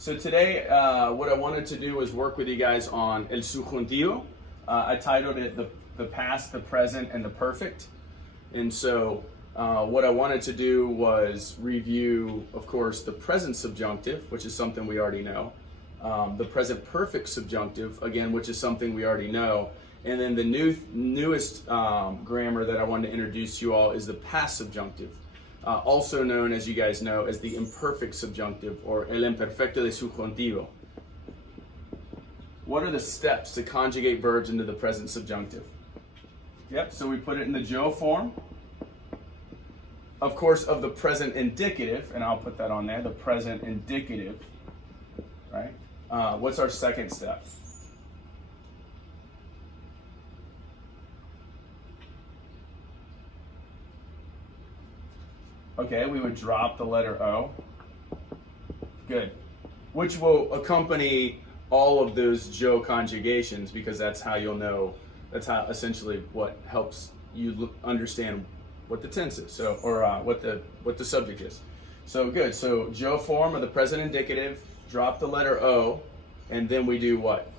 So today, what I wanted to do was work with you guys on el subjuntivo. I titled it the past, the present, and the perfect. And so what I wanted to do was review, of course, the present subjunctive, which is something we already know. The present perfect subjunctive, again, which is something we already know. And then the newest grammar that I wanted to introduce you all is the past subjunctive. Also known, as you guys know, as the imperfect subjunctive or el imperfecto de subjuntivo. What are the steps to conjugate verbs into the present subjunctive? Yep, so we put it in the Joe form. Of course, of the present indicative, and I'll put that on there, the present indicative, right? What's our second step? Okay, we would drop the letter O. Good. Which will accompany all of those Joe conjugations, because that's how you'll know, that's how essentially what helps you understand what the tense is, so, or what the subject is. So good, so Joe form of the present indicative, drop the letter O, and then we do what?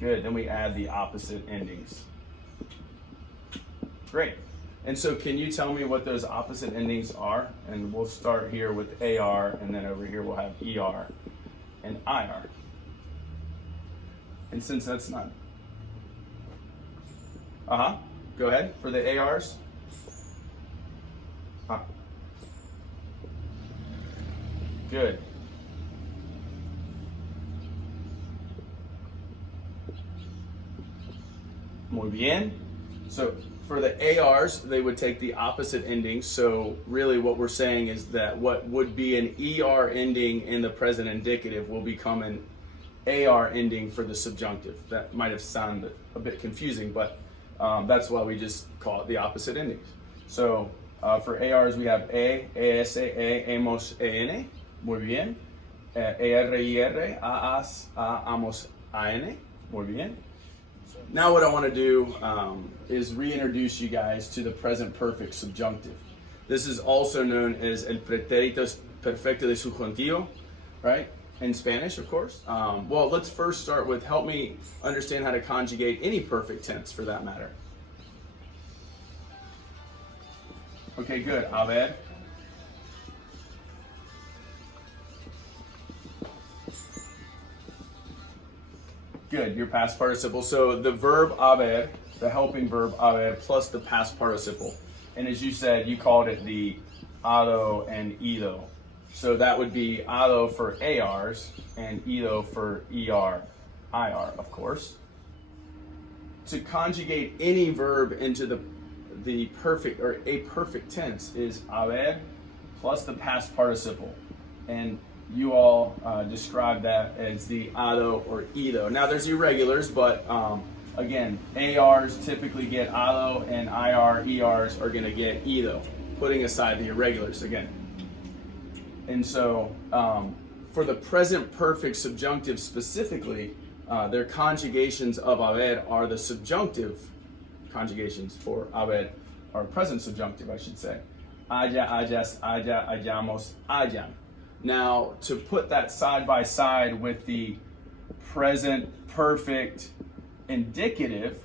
Good, then we add the opposite endings. Great. And so can you tell me what those opposite endings are? And we'll start here with AR, and then over here we'll have ER and IR. And since that's not... Go ahead, for the ARs. Good. Muy bien. So for the ARs, they would take the opposite ending. So really what we're saying is that what would be an ER ending in the present indicative will become an AR ending for the subjunctive. That might have sounded a bit confusing, but that's why we just call it the opposite endings. So for ARs, we have A, ASA, AMOS, AN. Muy bien. ER, IR, AAS, AMOS, AN. Muy bien. Now what I want to do is reintroduce you guys to the present perfect subjunctive. This is also known as el pretérito perfecto de subjuntivo, right? In Spanish, of course. Well, let's first start with, help me understand how to conjugate any perfect tense for that matter. Okay, good. A ver. Good, your past participle. So the verb haber, the helping verb haber, plus the past participle. And as you said, you called it the hado and ido. So that would be hado for ARs and ido for ER, IR, of course. To conjugate any verb into the perfect or a perfect tense is haber plus the past participle. And you all describe that as the hado or ido. Now there's irregulars, but again, ARs typically get hado and ERs are going to get ido, putting aside the irregulars again. And so for the present perfect subjunctive specifically, their conjugations of haber are the subjunctive conjugations for haber, or present subjunctive, I should say. Haya, hayas, haya, hayamos, hayan. Now, to put that side by side with the present perfect indicative,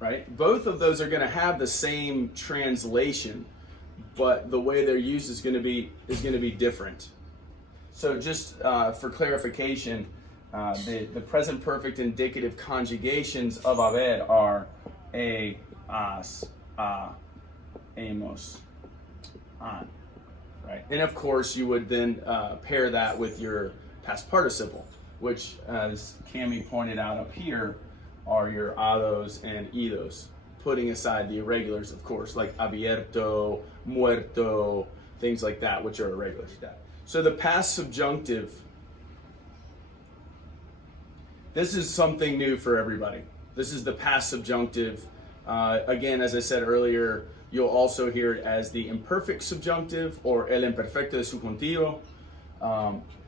right? Both of those are going to have the same translation, but the way they're used is going to be different. So, just for clarification, the present perfect indicative conjugations of haber are a, as, a, amos, an. Right. And of course, you would then pair that with your past participle, which, as Cami pointed out up here, are your hados and idos, putting aside the irregulars, of course, like abierto, muerto, things like that, which are irregulars. So the past subjunctive, this is something new for everybody. This is the past subjunctive. Again, as I said earlier, you'll also hear it as the imperfect subjunctive or el imperfecto de subjuntivo.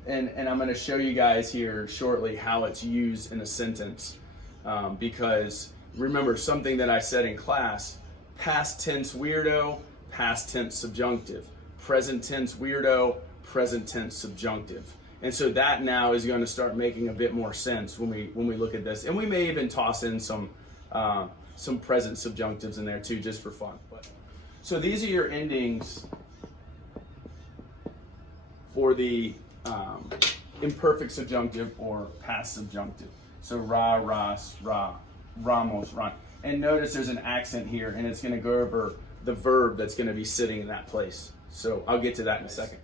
And I'm going to show you guys here shortly how it's used in a sentence. Because remember something that I said in class, past tense weirdo, past tense subjunctive. Present tense weirdo, present tense subjunctive. And so that now is going to start making a bit more sense when we look at this. And we may even toss in some present subjunctives in there too, just for fun. So these are your endings for the imperfect subjunctive or past subjunctive. So ra, ras, ra, ramos, ran. And notice there's an accent here, and it's going to go over the verb that's going to be sitting in that place. So I'll get to that in a second.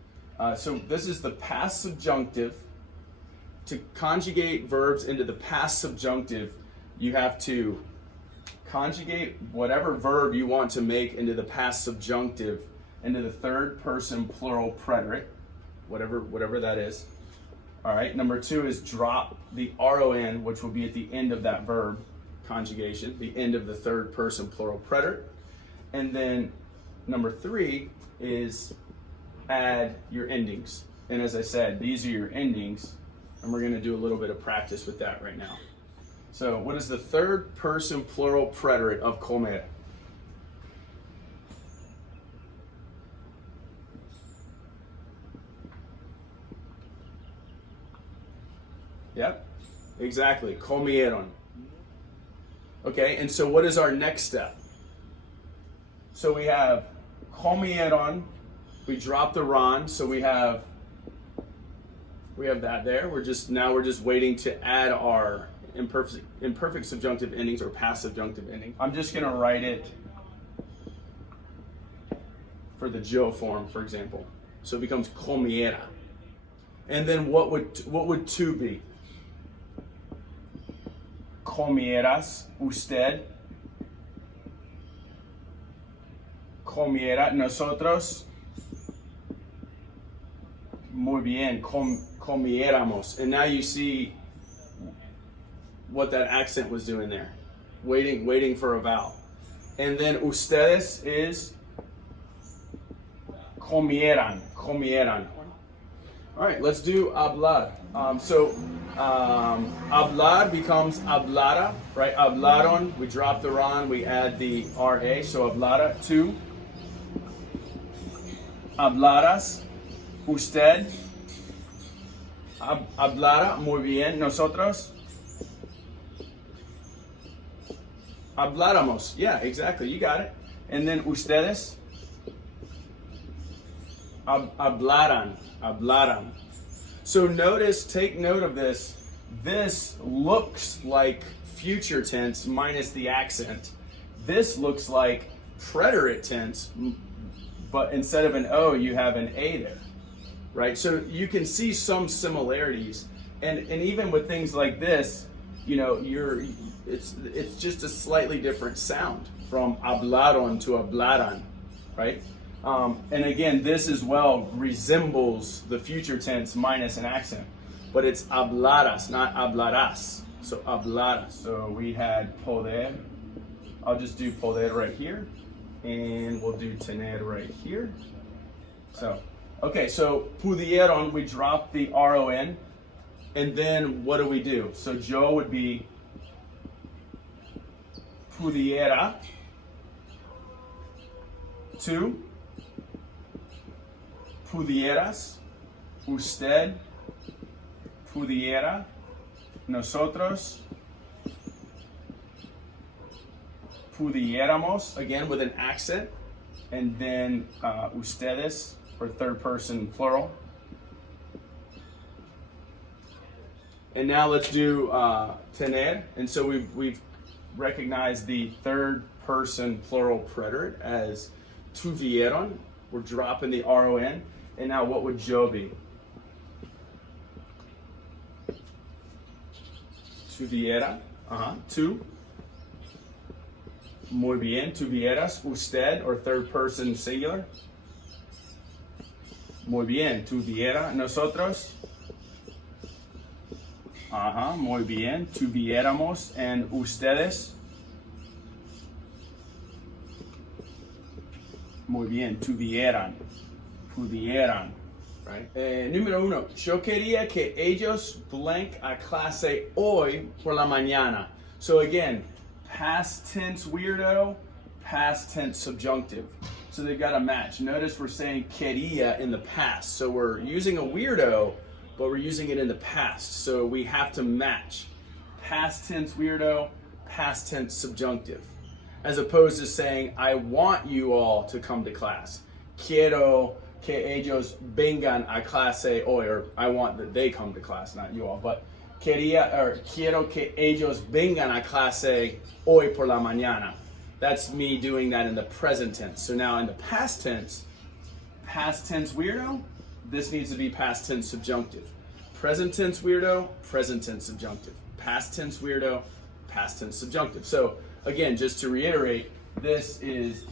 So this is the past subjunctive. To conjugate verbs into the past subjunctive, you have to conjugate whatever verb you want to make into the past subjunctive into the third person plural preterite, whatever that is. All right, number 2 is drop the RON, which will be at the end of that verb conjugation, the end of the third person plural preterite. And then number 3 is add your endings. And as I said, these are your endings, and we're going to do a little bit of practice with that right now. So what is the third person plural preterite of comer? Yep, exactly, comieron. Okay, and so what is our next step? So we have comieron, we drop the ron, so we have that there. We're just waiting to add our imperfect subjunctive endings or past subjunctive ending. I'm just going to write it for the yo form, for example. So it becomes comiera. And then what would to be? Comieras usted. Comiera nosotros. Muy bien, comiéramos. And now you see what that accent was doing there. Waiting for a vowel. And then ustedes is comieran. All right, let's do hablar. Hablar becomes hablara, right? Hablaron, we drop the ron, we add the RA, so hablara. 2, hablaras. Usted hablara, muy bien. Nosotros habláramos. Yeah, exactly. You got it. And then ustedes hablaran. So take note of this. This looks like future tense minus the accent. This looks like preterite tense, but instead of an O, you have an A there. Right, so you can see some similarities, and even with things like this, you know, it's just a slightly different sound from hablaron to hablaran, right? And again, this as well resembles the future tense minus an accent, but it's hablaras, not hablarás. So hablaras. So we had poder. I'll just do poder right here, and we'll do tener right here. So. Okay, so pudieron, we drop the RON, and then what do? So yo would be pudiera, 2, pudieras, usted, pudiera, nosotros, pudiéramos, again with an accent, and then ustedes, or third person plural. And now let's do tener. And so we've recognized the third person plural preterite as tuvieron. We're dropping the RON. And now what would yo be? Tuviera. Tu. Muy bien. Tuvieras. Usted, or third person singular. Muy bien, tuviera, nosotros. Muy bien, tuviéramos, and ustedes. Muy bien, pudieran, right? Número 1, yo quería que ellos blank a clase hoy por la mañana. So again, past tense weirdo, past tense subjunctive. So they've got to match. Notice we're saying quería in the past. So we're using a weirdo, but we're using it in the past. So we have to match. Past tense weirdo, past tense subjunctive. As opposed to saying, I want you all to come to class. Quiero que ellos vengan a clase hoy, or I want that they come to class, not you all, but quiero que ellos vengan a clase hoy por la mañana. That's me doing that in the present tense. So now in the past tense weirdo, this needs to be past tense subjunctive. Present tense weirdo, present tense subjunctive. Past tense weirdo, past tense subjunctive. So again, just to reiterate, this is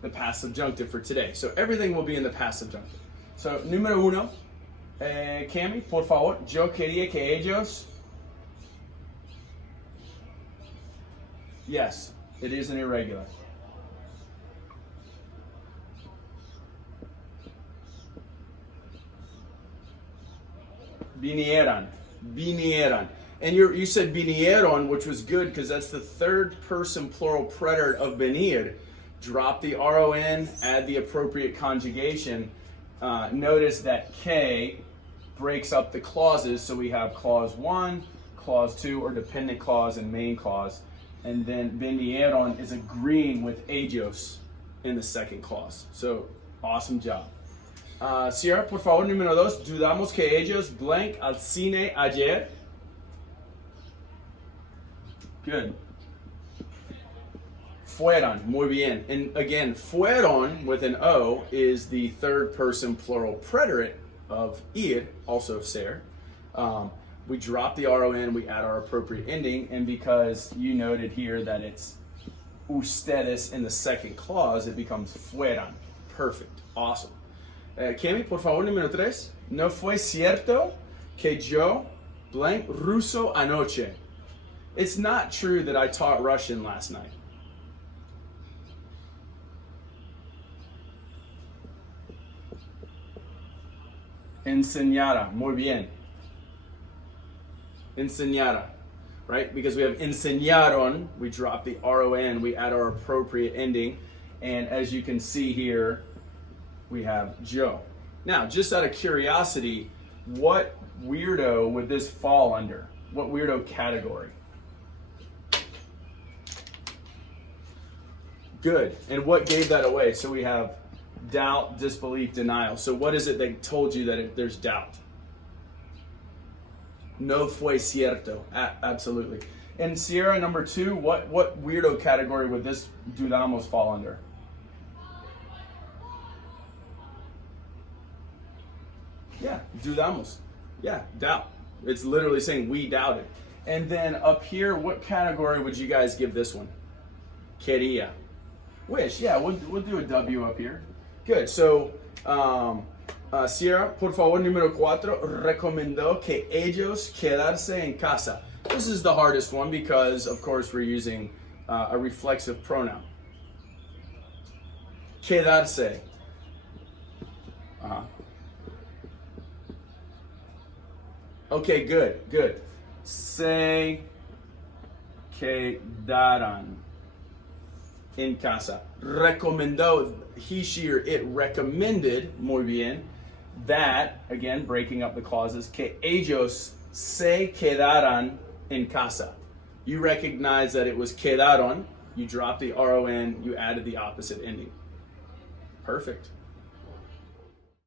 the past subjunctive for today. So everything will be in the past subjunctive. So número uno, Cami, por favor, yo quería que ellos. Yes, it is an irregular. Vinieran. And you said vinieron, which was good because that's the third person plural preterite of venir. Drop the RON, add the appropriate conjugation. Notice that K breaks up the clauses, so we have clause 1, clause 2, or dependent clause and main clause. And then vinieron is agreeing with ellos in the second clause. So, awesome job. Sierra, por favor, número 2. Dudamos que ellos blank al cine ayer. Good. Fueron, muy bien. And again, fueron with an O is the third person plural preterite of ir, also ser. We drop the RON, we add our appropriate ending, and because you noted here that it's ustedes in the second clause, it becomes fueran. Perfect. Awesome. Cami, por favor, número 3. No fue cierto que yo blank ruso anoche. It's not true that I taught Russian last night. Enseñara, muy bien. Enseñara, right? Because we have enseñaron, we drop the RON, we add our appropriate ending, and as you can see here, we have yo. Now, just out of curiosity, what weirdo would this fall under? What weirdo category? Good. And what gave that away? So we have doubt, disbelief, denial. So what is it that told you that there's doubt? No fue cierto. Absolutely. And Sierra, number 2, what weirdo category would this dudamos fall under? Yeah, dudamos. Yeah, doubt. It's literally saying we doubted. And then up here, what category would you guys give this one? Quería. Wish. Yeah, we'll do a W up here. Good. So, Sierra, por favor, número 4, recomendó que ellos quedarse en casa. This is the hardest one because, of course, we're using a reflexive pronoun. Quedarse. Okay, good. Se quedaran en casa. Recomendó, he, she, or it recommended, muy bien, that, again, breaking up the clauses, que ellos se quedaran en casa. You recognize that it was quedaron, you dropped the RON, you added the opposite ending. Perfect.